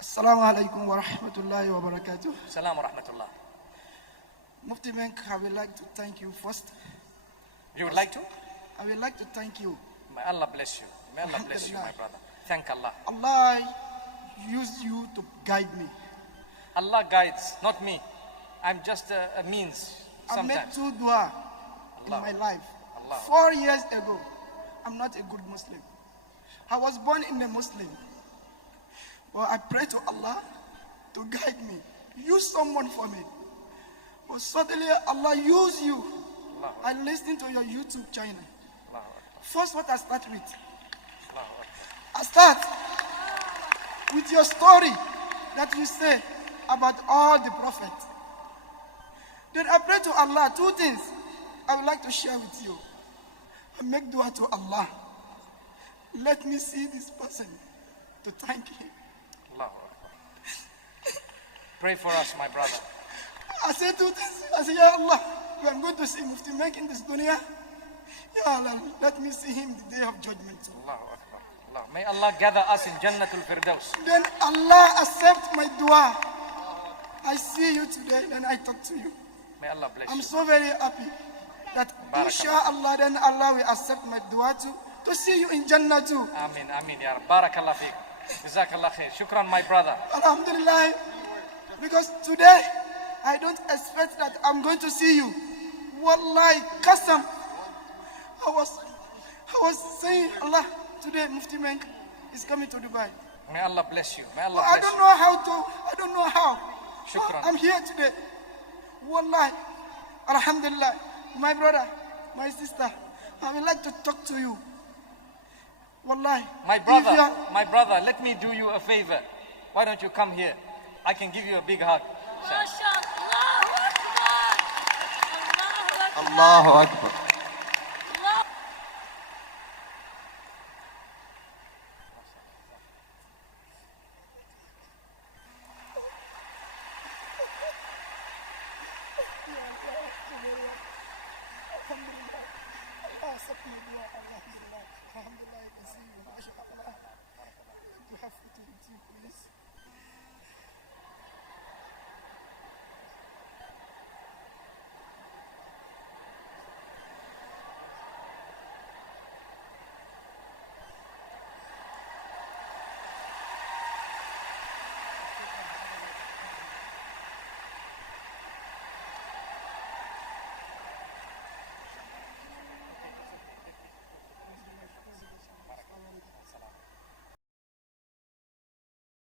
Assalamu alaikum wa rahmatullahi wa barakatuh. Salam wa rahmatullah. Mufti Menk, I would like to thank you first. You would like to? I would like to thank you. May Allah bless you. May Allah bless you, my brother. Thank Allah. Allah used you to guide me. Allah guides, not me. I'm just a means I made sometimes. 2 dua in Allah. my life. Allah. 4 years ago, I'm not a good Muslim. I was born in a Muslim. But I pray to Allah to guide me. Use someone for me. But suddenly Allah use you. Allah. I listened to your YouTube channel. Allah. First, what I start with. Allah. I start with your story that you say about all the prophets. Then I pray to Allah, 2 things I would like to share with you. I make dua to Allah. Let me see this person to thank him. Allah. Pray for us, my brother. I say 2 things. I say, Ya Allah, I'm going to see Mufti Menk in this dunya. Ya Allah, let me see him the day of judgment. Allahu Akbar. Allah. May Allah gather us in Jannatul Firdaus. Then Allah accept my dua. I see you today, then I talk to you. May Allah bless I'm you. so very happy that Barakallah. inshallah then Allah will accept my dua to see you in Jannah too. Amin, amin, ya Rab. Barakallah feek. Jazakallah khair. Shukran, my brother. Alhamdulillah. Because today I don't expect that I'm going to see you. Wallahi, custom. I was saying, Allah, today Mufti Menk is coming to Dubai. May Allah bless you. May Allah I bless you. I don't know how. Shukran. I'm here today. Wallahi, Alhamdulillah. My brother, my sister, I would like to talk to you. Wallahi. My if brother, you are- my brother, let me do you a favor. Why don't you come here? I can give you a big hug. Allahu Akbar. Alhamdulillah. Allah accept my dua. Alhamdulillah. Alhamdulillah, I can see you. MashaAllah. To have to with you.